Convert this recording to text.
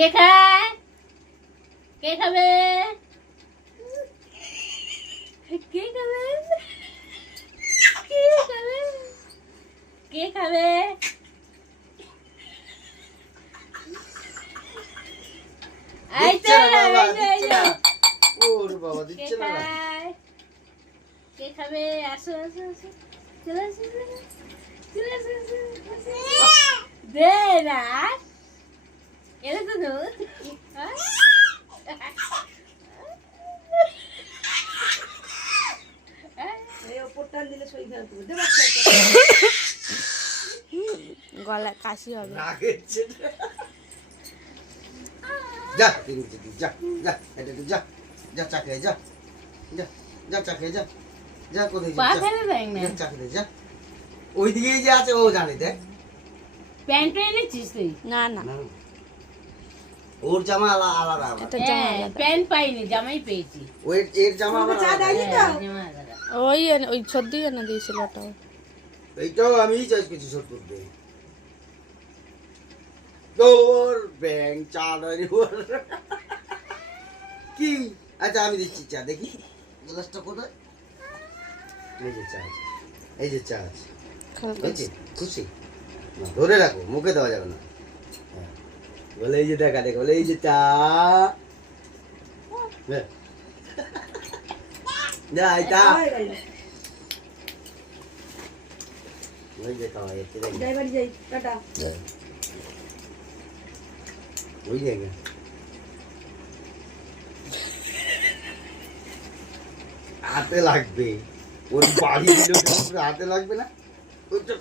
কে খায়? কে খাবে? কে খাবে? কে খাবে? কে খাবে? এই তো, এই তো। ওরে বাবা কে দিচ্ছে না। খায়? কে খাবে? আসো আসো আসো, চলে আসো, চলে আসো, আসো, আসো। দে না, এলে তো দুধ। হ্যাঁ? গলা কাশি হবে। রাগেচ্ছে যা যা যা এটা যা যা চা খেয়ে যা যা যা চা খেয়ে যা যা কোথায় পা যা ফেলে দেয় না। যা চা খেয়ে যা ওই দিকেই যে আছে ও জানে দেখ প্যান্ট এনেছিস তুই? না না, না, ওর জামা আলাদা আবার। এটা জামা হ্যাঁ, আলাদা। প্যান্ট পাইনি, জামাই পেয়েছি। ওই এর জামা আবার আলাদা। হ্যাঁ, জামা আলাদা। ওই সর্দি এনে দিয়েছিল ওটাও। এইটাও আমি চয়েস করছি সত্তর দিয়ে তোর ব্যাং চা নয় ওর কি আচ্ছা আমি দিচ্ছি চা দেখি গ্লাসটা কোথায় এই যে চা আছে এই যে চা আছে বুঝছি খুশি না ধরে রাখো মুখে দেওয়া যাবে না হ্যাঁ। বলে এই যে দেখা দেখো বলে এই যে চা হ্যাঁ। যা এই চা ওই যে খাওয়া এতে ওই জায়গা হাতে লাগবে ওর বাড়ি দিল হাতে লাগবে না ওই তো